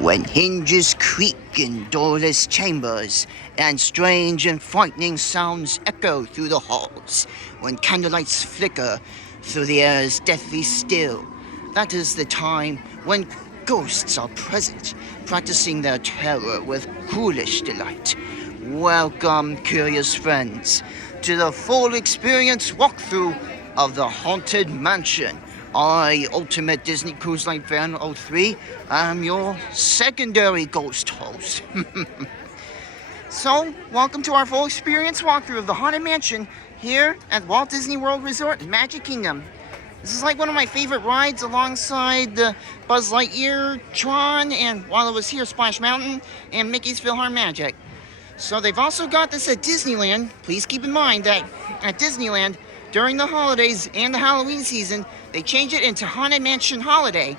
When hinges creak in doorless chambers, and strange and frightening sounds echo through the halls, when candlelights flicker through the air's deathly still, that is the time when ghosts are present, practicing their terror with ghoulish delight. Welcome, curious friends, to the full experience walkthrough of the Haunted Mansion. I, Ultimate Disney Cruise Line Fan 03, am your secondary ghost host. So, welcome to our full experience walkthrough of the Haunted Mansion here at Walt Disney World Resort in Magic Kingdom. This is like one of my favorite rides alongside the Buzz Lightyear, Tron, and while I was here, Splash Mountain and Mickey's PhilharMagic. So they've also got this at Disneyland. Please keep in mind that at Disneyland, during the holidays and the Halloween season, they change it into Haunted Mansion Holiday,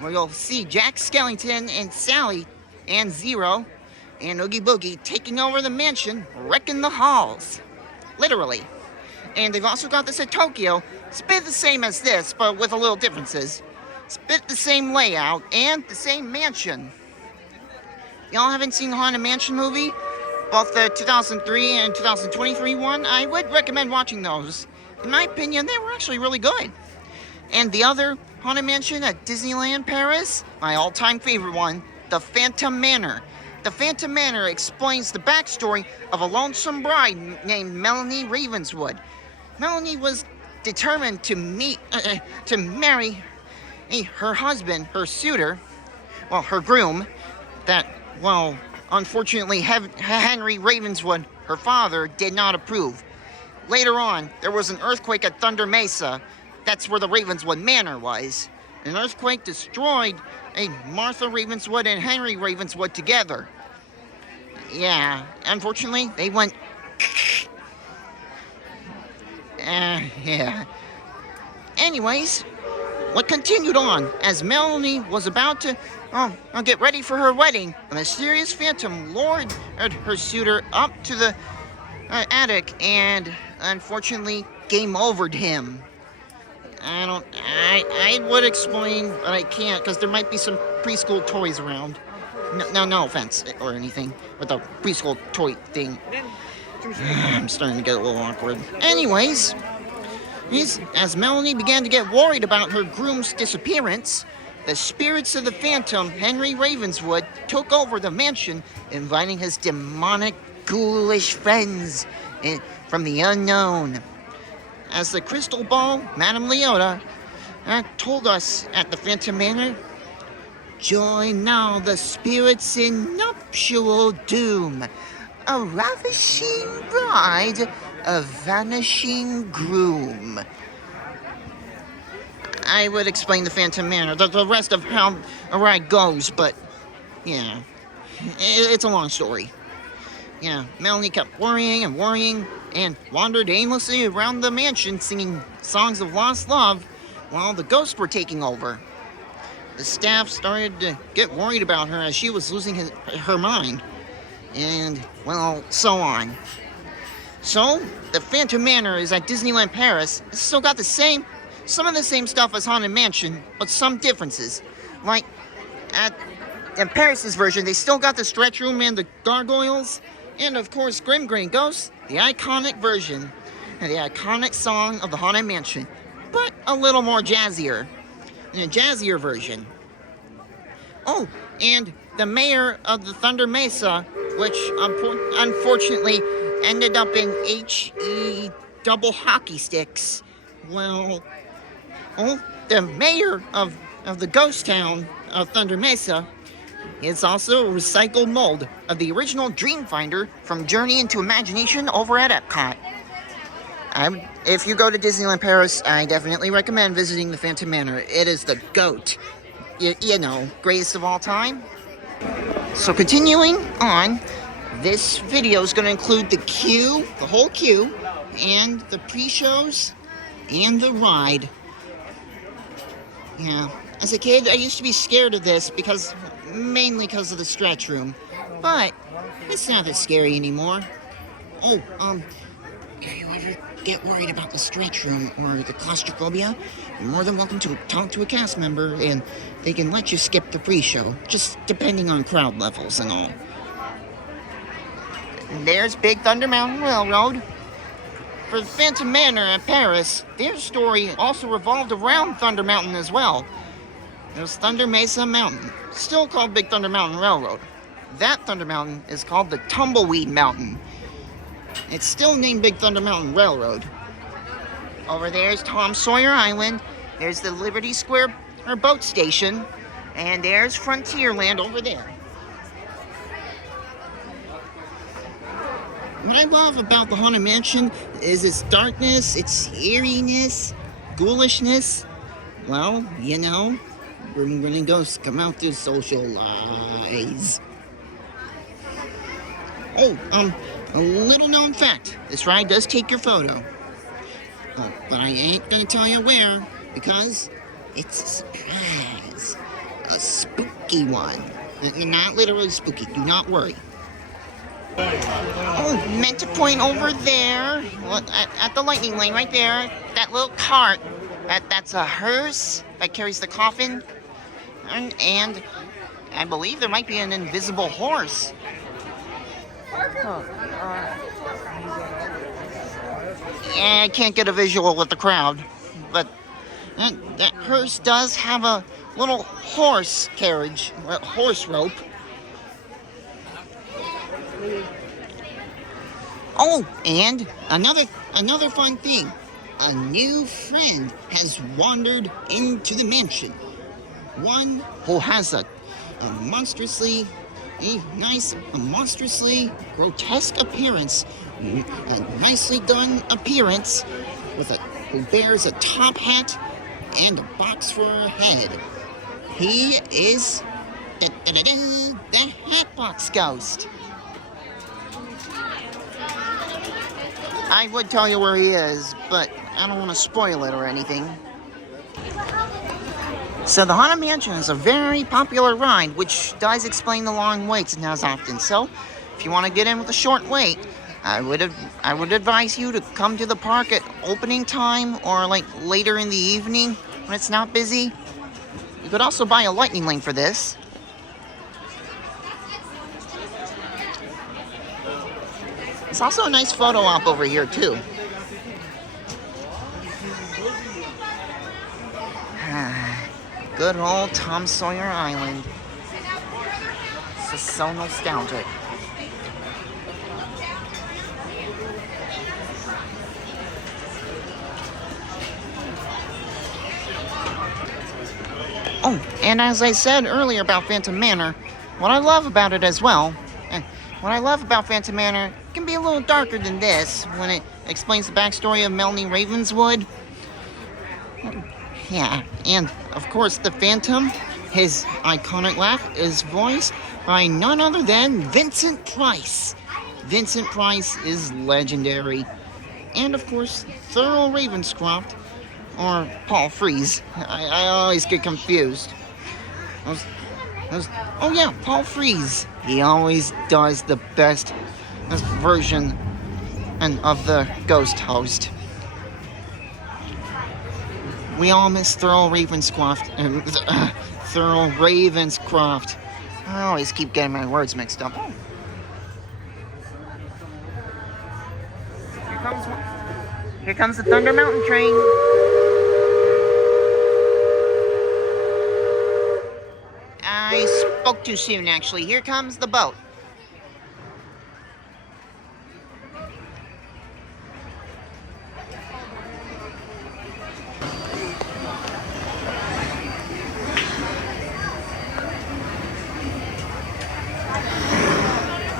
where you'll see Jack Skellington and Sally and Zero and Oogie Boogie taking over the mansion, wrecking the halls. Literally. And they've also got this at Tokyo. It's a bit the same as this, but with a little differences. It's a bit the same layout and the same mansion. Y'all haven't seen the Haunted Mansion movie? Both the 2003 and 2023 one? I would recommend watching those. In my opinion, they were actually really good. And the other Haunted Mansion at Disneyland Paris, my all-time favorite one, the Phantom Manor. The Phantom Manor explains the backstory of a lonesome bride named Melanie Ravenswood. Melanie was determined to marry her husband, her suitor, well, her groom, that, well, unfortunately, Henry Ravenswood, her father, did not approve. Later on, there was an earthquake at Thunder Mesa. That's where the Ravenswood Manor was. An earthquake destroyed Martha Ravenswood and Henry Ravenswood together. Yeah, unfortunately, they went... yeah. Anyways, what continued on, as Melanie was about to get ready for her wedding, a mysterious phantom lured her suitor up to the attic and unfortunately game overed him. I would explain, but I can't because there might be some preschool toys around. No offense or anything with the preschool toy thing. I'm starting to get a little awkward. Anyways, as Melanie began to get worried about her groom's disappearance, the spirits of the phantom, Henry Ravenswood, took over the mansion, inviting his demonic, ghoulish friends from the unknown. As the crystal ball, Madame Leota, told us at the Phantom Manor, join now the spirits in nuptial doom. A ravishing bride, a vanishing groom. I would explain the Phantom Manor, the rest of how a ride goes, but yeah, it's a long story. Yeah, Melanie kept worrying and wandered aimlessly around the mansion singing songs of lost love while the ghosts were taking over. The staff started to get worried about her as she was losing her mind. And, well, so on. So, the Phantom Manor is at Disneyland Paris. It's still got some of the same stuff as Haunted Mansion, but some differences. Like, in Paris's version, they still got the stretch room and the gargoyles. And, of course, Grim Grinning Ghosts, the iconic version, and the iconic song of the Haunted Mansion. But a little more jazzier. In a jazzier version. Oh, and the mayor of the Thunder Mesa, which unfortunately ended up in HE double hockey sticks. Well, the mayor of the ghost town of Thunder Mesa is also a recycled mold of the original Dreamfinder from Journey into Imagination over at Epcot. If you go to Disneyland Paris, I definitely recommend visiting the Phantom Manor. It is the GOAT. You know, greatest of all time. So continuing on, this video is going to include the queue, the whole queue, and the pre-shows, and the ride. Yeah, as a kid, I used to be scared of this mainly because of the stretch room. But it's not that scary anymore. Oh, get worried about the stretch room or the claustrophobia, you're more than welcome to talk to a cast member and they can let you skip the pre-show, just depending on crowd levels and all. And there's Big Thunder Mountain Railroad. For Phantom Manor at Paris, their story also revolved around Thunder Mountain as well. There's Thunder Mesa Mountain, still called Big Thunder Mountain Railroad. That Thunder Mountain is called the Tumbleweed Mountain. It's still named Big Thunder Mountain Railroad. Over there's Tom Sawyer Island. There's the Liberty Square boat station. And there's Frontierland over there. What I love about the Haunted Mansion is its darkness, its eeriness, ghoulishness. Well, you know, when ghosts come out to socialize. Oh, a little known fact. This ride does take your photo. Oh, but I ain't gonna tell you where, because it's a surprise. A spooky one. Not literally spooky, do not worry. Oh, meant to point over there, at the lightning lane right there, that little cart. That's a hearse that carries the coffin. And I believe there might be an invisible horse. Yeah, I can't get a visual with the crowd, but that hearse does have a little horse carriage, horse rope. Oh, and another fun thing. A new friend has wandered into the mansion. One who has a monstrously grotesque appearance, a nicely done appearance, who bears a top hat and a box for a head. He is the Hatbox Ghost. I would tell you where he is, but I don't want to spoil it or anything. So the Haunted Mansion is a very popular ride, which does explain the long waits not as often. So if you want to get in with a short wait, I would advise you to come to the park at opening time or like later in the evening when it's not busy. You could also buy a lightning lane for this. There's also a nice photo op over here too. Good old Tom Sawyer Island. This is so nostalgic. Oh, and as I said earlier about Phantom Manor, what I love about it as well, Phantom Manor can be a little darker than this when it explains the backstory of Melanie Ravenswood. Yeah, and of course the Phantom, his iconic laugh, is voiced by none other than Vincent Price. Vincent Price is legendary. And of course, Thurl Ravenscroft, or Paul Frees. I always get confused. Oh yeah, Paul Frees. He always does the best version of the ghost host. We all miss Thurl Ravenscroft. Thurl Ravenscroft. I always keep getting my words mixed up. Here comes the Thunder Mountain train. I spoke too soon, actually. Here comes the boat.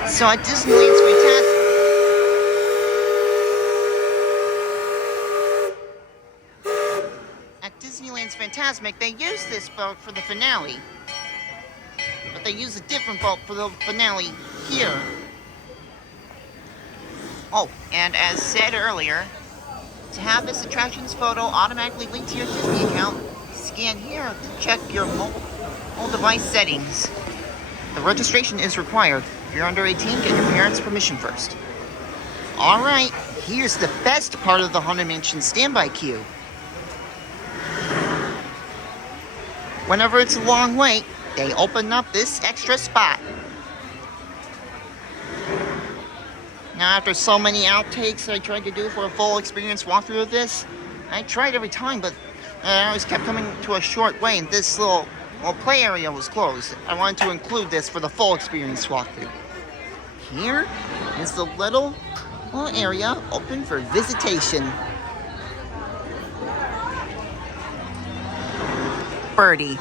So at Disneyland's Fantasmic, they use this boat for the finale. But they use a different boat for the finale here. Oh, and as said earlier, to have this attractions photo automatically linked to your Disney account, scan here to check your mobile device settings. The registration is required. If you're under 18, get your parents' permission first. Alright, here's the best part of the Haunted Mansion standby queue. Whenever it's a long wait, they open up this extra spot. Now, after so many outtakes I tried to do for a full experience walkthrough of this, I tried every time, but I always kept coming to a short way, and this little play area was closed. I wanted to include this for the full experience walkthrough. Here is the little area open for visitation. Birdie,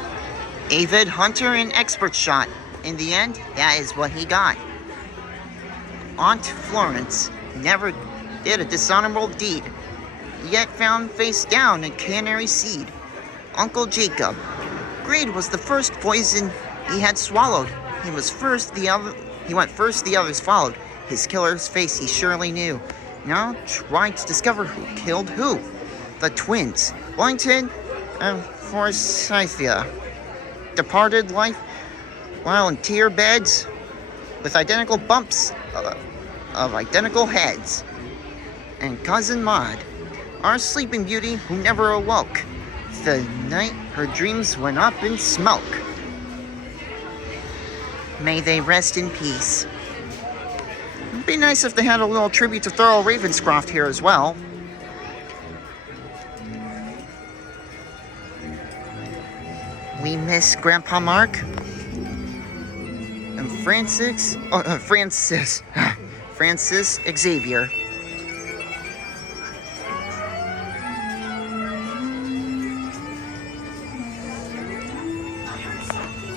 avid hunter and expert shot. In the end, that is what he got. Aunt Florence never did a dishonorable deed, yet found face down a canary seed. Uncle Jacob, greed was the first poison he had swallowed. He went first, the others followed. His killer's face he surely knew. Now trying to discover who killed who. The twins, Wellington and Forsythia, departed life while in tear beds with identical bumps of identical heads. And cousin Maud, our sleeping beauty who never awoke. The night her dreams went up in smoke. May they rest in peace. It'd be nice if they had a little tribute to Thurl Ravenscroft here as well. We miss Grandpa Mark and Francis Xavier.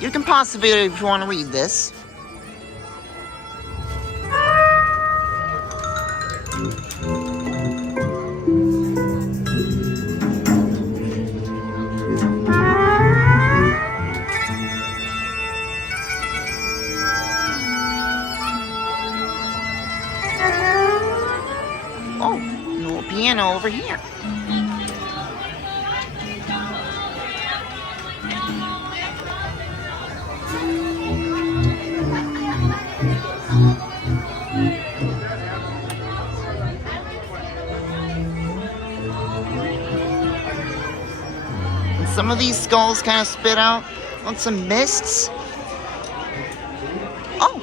You can pause the video if you want to read this. Oh, no piano over here. Some of these skulls kind of spit out on some mists. Oh!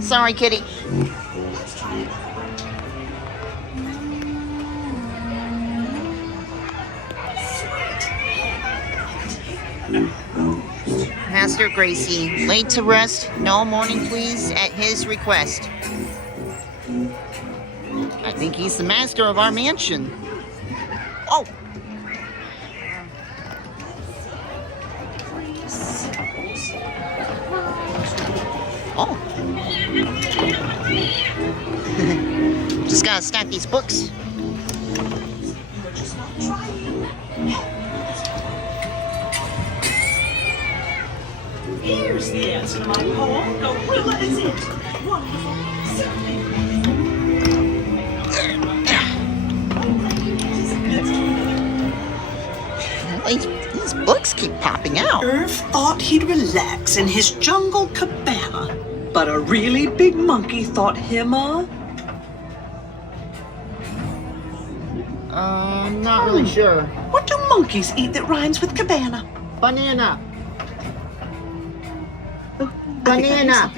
Sorry, kitty. Master Gracie, laid to rest, no mourning please at his request. I think he's the master of our mansion. Oh! Oh. Just gotta stack these books. Here's the answer to my poem. Gorilla is it. Wonderful. These books keep popping out. Irv thought he'd relax in his jungle cabana, but a really big monkey thought him not really sure. What do monkeys eat that rhymes with cabana? Banana. Oh, banana.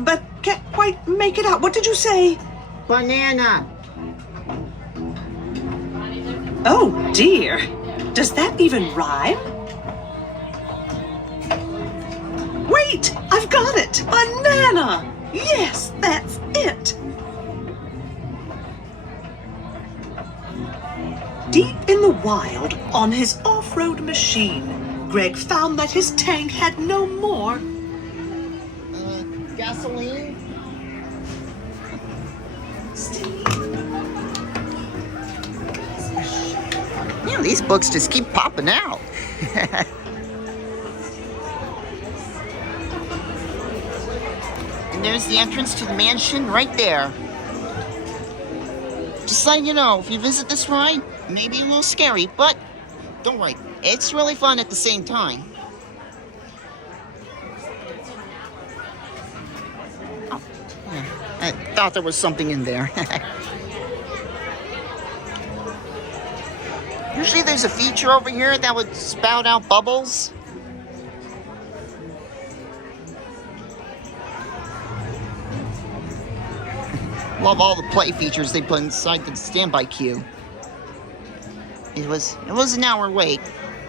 But can't quite make it out. What did you say? Banana. Oh dear. Does that even rhyme? Wait! I've got it! Banana! Yes, that's it! Deep in the wild, on his off-road machine, Greg found that his tank had no more Gasoline? Yeah, these books just keep popping out. And there's the entrance to the mansion right there. Just letting you know, if you visit this ride, maybe a little scary, but don't worry, it's really fun at the same time. Oh, yeah, I thought there was something in there. Usually there's a feature over here that would spout out bubbles. Love all the play features they put inside the standby queue. It was an hour wait,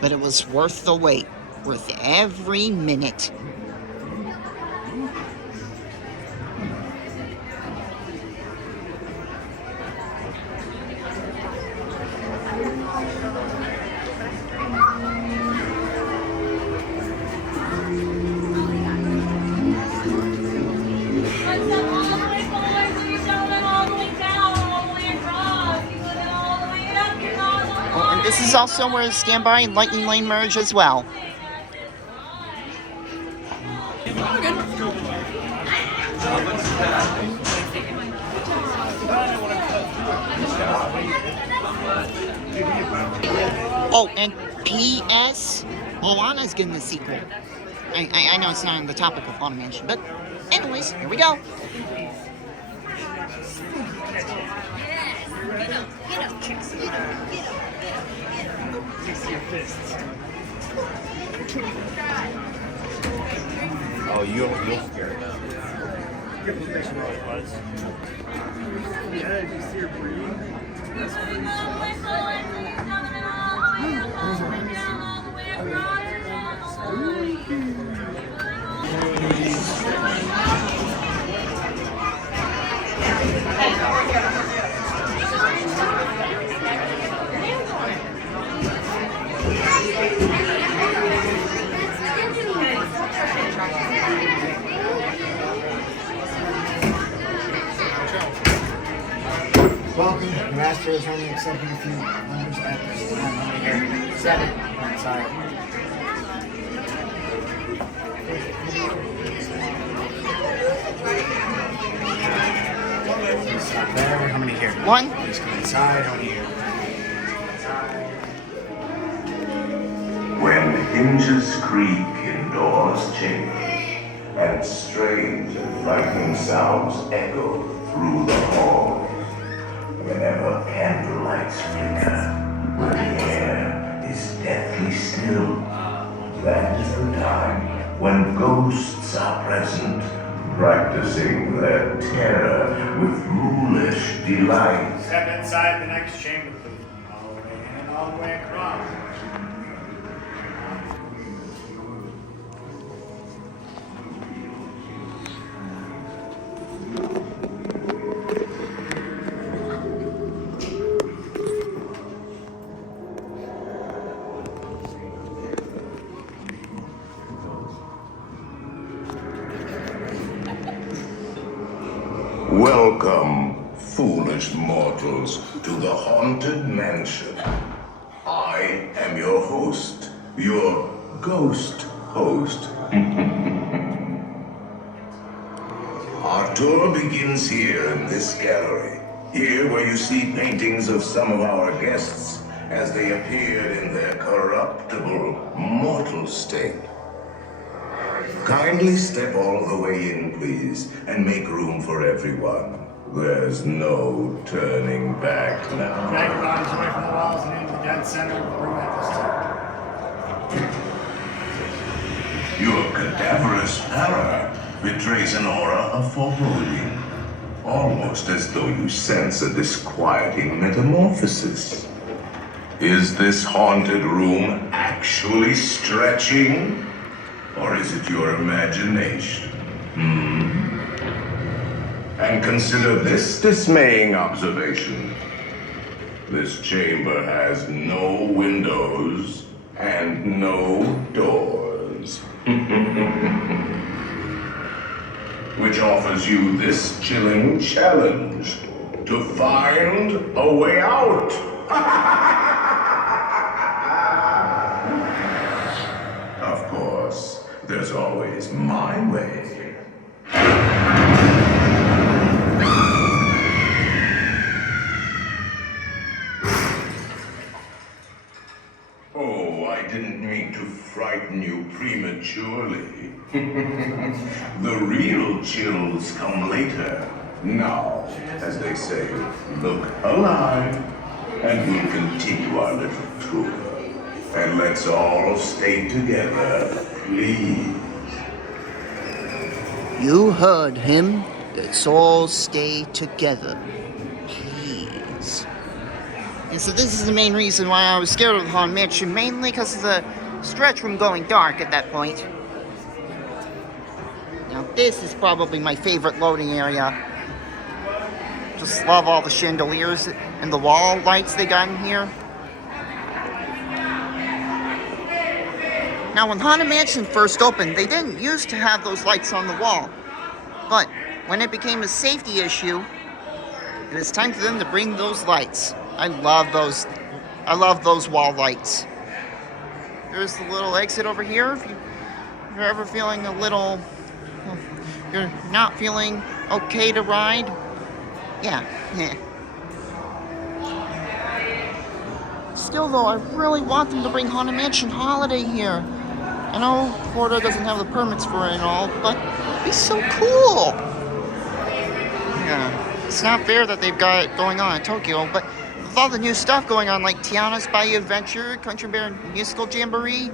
but it was worth the wait. Worth every minute. This is also where standby and lightning lane merge as well. Oh, and P.S. Moana's getting a sequel. I know it's not on the topic of Haunted Mansion, but anyways, here we go. Oh, you'll scare it. Yeah, did you see her breathe? Welcome. The master is only accepting a few numbers at this time. How many here? 7. Sorry. Stop there. How many here? 1. Please come inside. How many here? When hinges creak and doors change, and strange and frightening sounds echo through the halls, whenever candlelights flicker, when the air is deathly still, that is the time when ghosts are present, practicing their terror with ghoulish delight. Step inside the next chamber, all the way in and all the way across. Welcome, foolish mortals, to the Haunted Mansion. I am your host, your ghost host. Our tour begins here in this gallery. Here where you see paintings of some of our guests as they appeared in their corruptible, mortal state. Kindly step all the way in, please, and make room for everyone. There's no turning back now. Drag your bodies away from the walls and into the dead center of the room at this time. Your cadaverous pallor betrays an aura of foreboding, almost as though you sense a disquieting metamorphosis. Is this haunted room actually stretching? Or is it your imagination? And consider this dismaying observation. This chamber has no windows and no doors. Which offers you this chilling challenge to find a way out. Of course, there's always my way. prematurely. The real chills come later. Now, as they say, look alive, and we'll continue our little tour. And let's all stay together, please. You heard him. Let's all stay together. Please. And so this is the main reason why I was scared of the Haunted Mansion, mainly because of the stretch room going dark at that point. Now this is probably my favorite loading area. Just love all the chandeliers and the wall lights they got in here. Now when Haunted Mansion first opened, they didn't used to have those lights on the wall. But when it became a safety issue, it was time for them to bring those lights. I love those wall lights. There's the little exit over here. If you're ever feeling a little, you're not feeling okay to ride, yeah. Still though, I really want them to bring Haunted Mansion Holiday here. I know Florida doesn't have the permits for it and all, but it'd be so cool. Yeah, it's not fair that they've got it going on in Tokyo, but with all the new stuff going on, like Tiana's Bayou Adventure, Country Bear Musical Jamboree,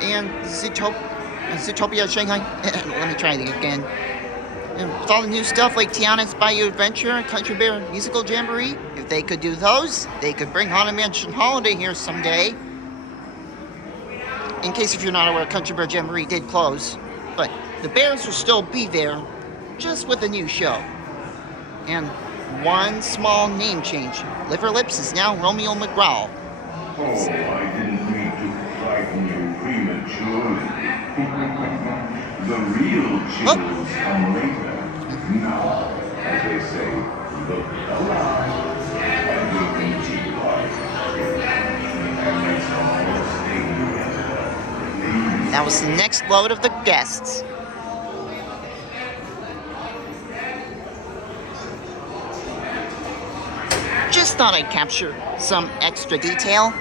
and Zootopia Shanghai. Let me try it again. And with all the new stuff like Tiana's Bayou Adventure and Country Bear Musical Jamboree, if they could do those, they could bring Haunted Mansion Holiday here someday. In case if you're not aware, Country Bear Jamboree did close, but the bears will still be there, just with a new show. And one small name change. Liver Lips is now Romeo McGraw. Oh, I didn't mean to frighten you prematurely. The real chills come later. Now, as they say, look alive, and we'll continue our journey. And let's all stay together, please. That was the next load of the guests. Just thought I'd capture some extra detail.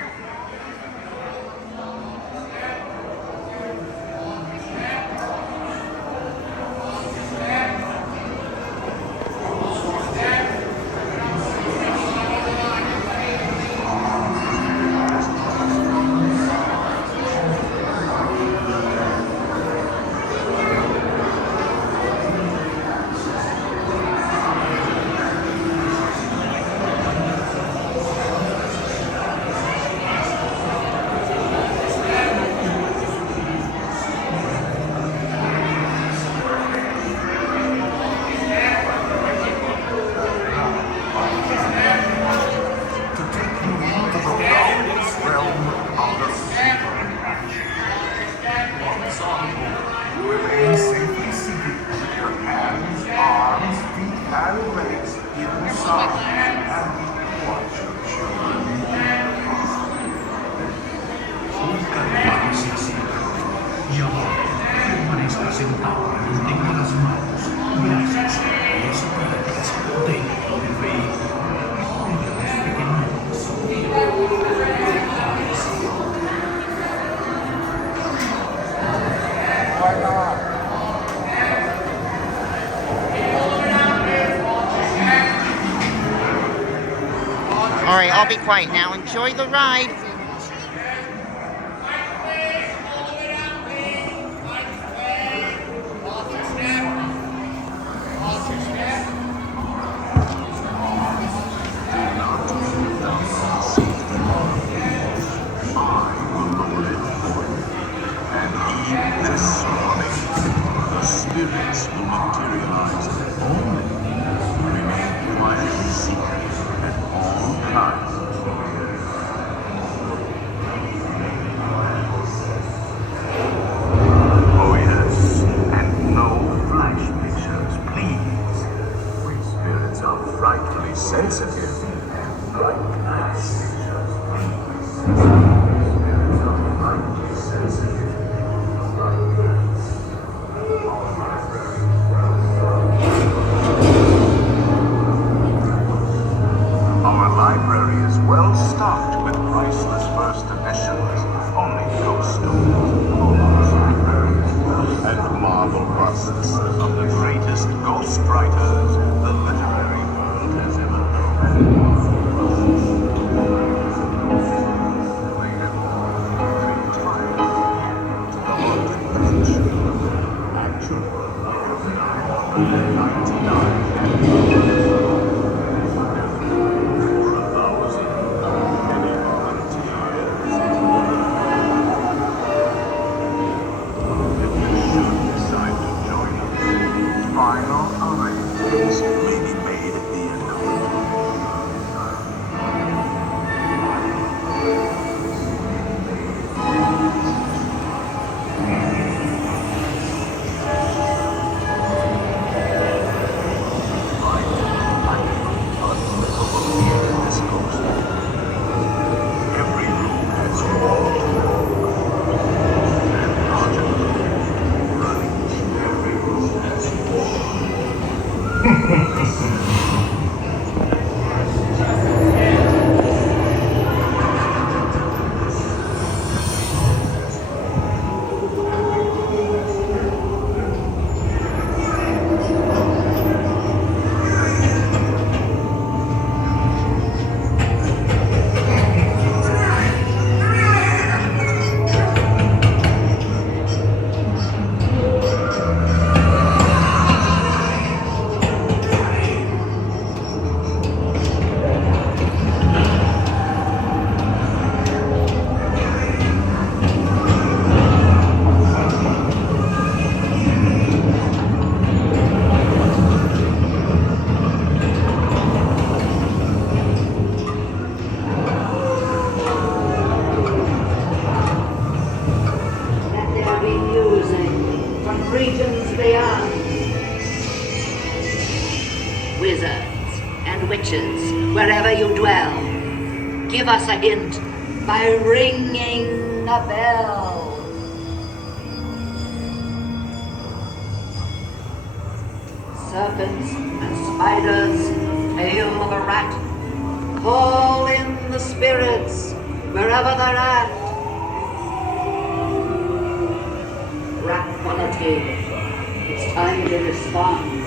Alright, I'll be quiet now. Enjoy the ride. Spirits will materialize only remain quietly secret at all times. Oh yes, and no flash pictures, please. We spirits are frightfully sensitive and bright lights. Spirits are frightfully sensitive. Our library is well stocked with priceless first editions, only ghost stories. regions beyond. Wizards and witches, wherever you dwell, give us a hint by ringing a bell. Serpents and spiders, tail of a rat, call in the spirits wherever they're at. Rapquality, it's time to respond.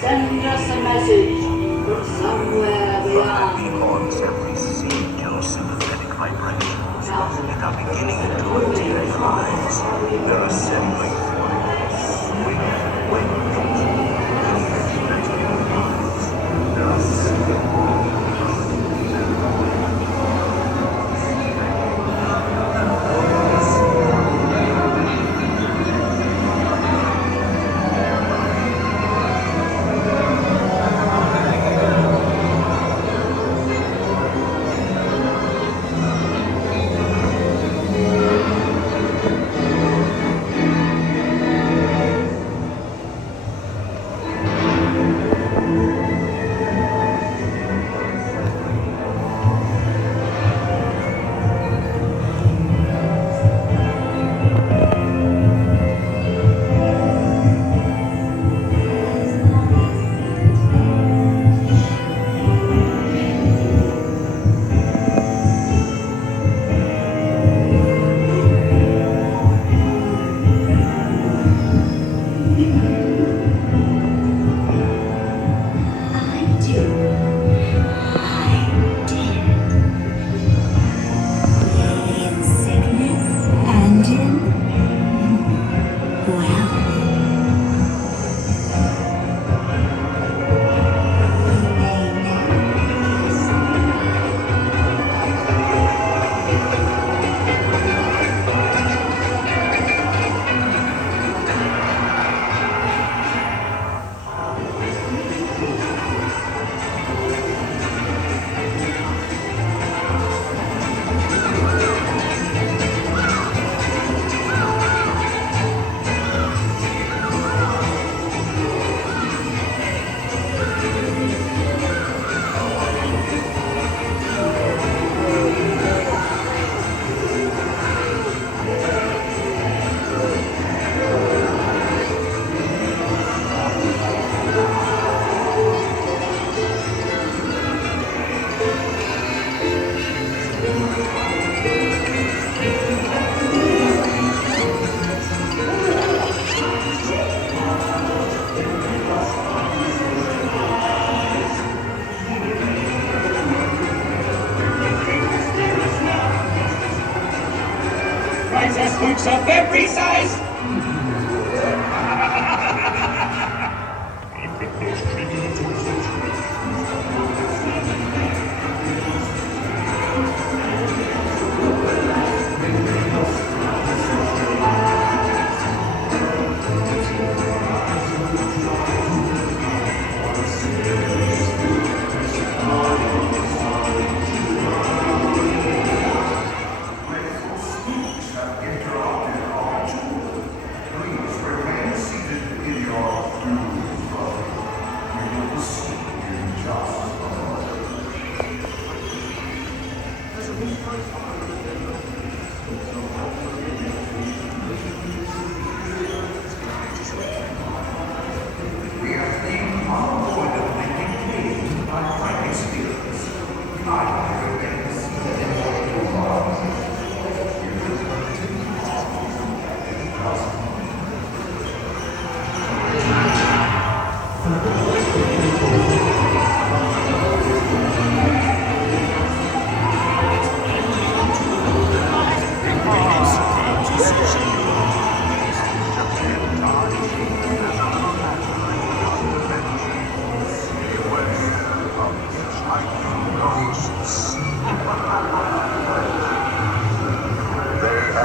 Send us a message from somewhere beyond. Beacons have received your sympathetic vibrations and are beginning to materialize. They're assembling for you. Wait. They're assembling.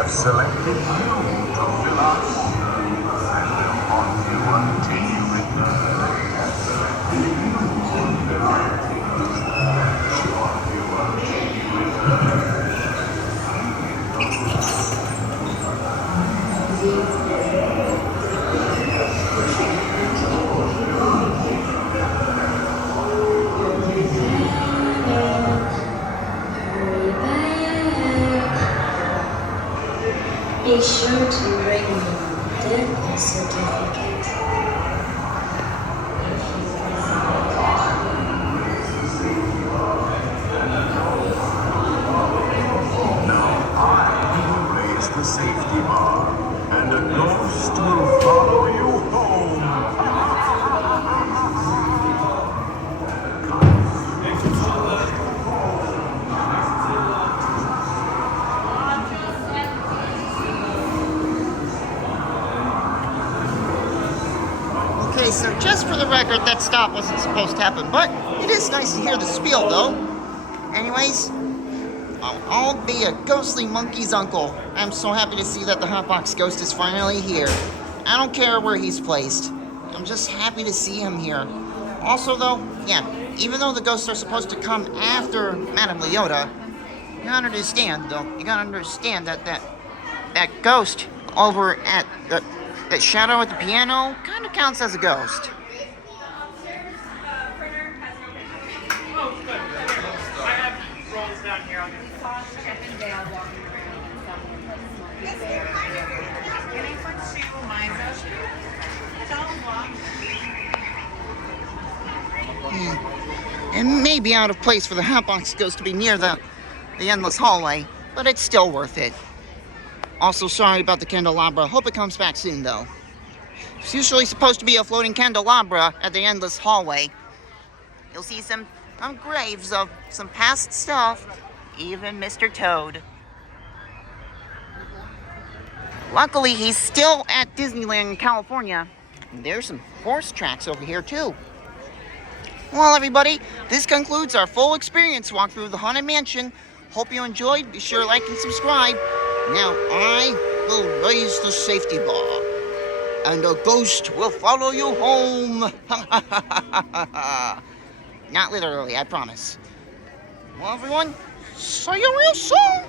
Selected you to fill us, and will haunt you until you return. They have selected you to fill us, and haunt you until you return. Be sure to bring your death certificate. Now I will raise the safety bar, and a ghost will follow you home. Okay, so just for the record, that stop wasn't supposed to happen, but it is nice to hear the spiel, though. Anyways, I'll be a ghostly monkey's uncle. I'm so happy to see that the Hotbox Ghost is finally here. I don't care where he's placed. I'm just happy to see him here. Also, though, yeah, even though the ghosts are supposed to come after Madame Leota, you gotta understand, though, you gotta understand that ghost over at that shadow at the piano kind of counts as a ghost. It may be out of place for the Hotbox Ghost to be near the endless hallway, but it's still worth it. Also, sorry about the candelabra. Hope it comes back soon, though. It's usually supposed to be a floating candelabra at the endless hallway. You'll see some graves of some past stuff, even Mr. Toad. Luckily, he's still at Disneyland in California. And there's some horse tracks over here, too. Well, everybody, this concludes our full experience walkthrough of the Haunted Mansion. Hope you enjoyed. Be sure to like and subscribe. Now, I will raise the safety bar, and a ghost will follow you home. Not literally, I promise. Well, everyone, see you real soon.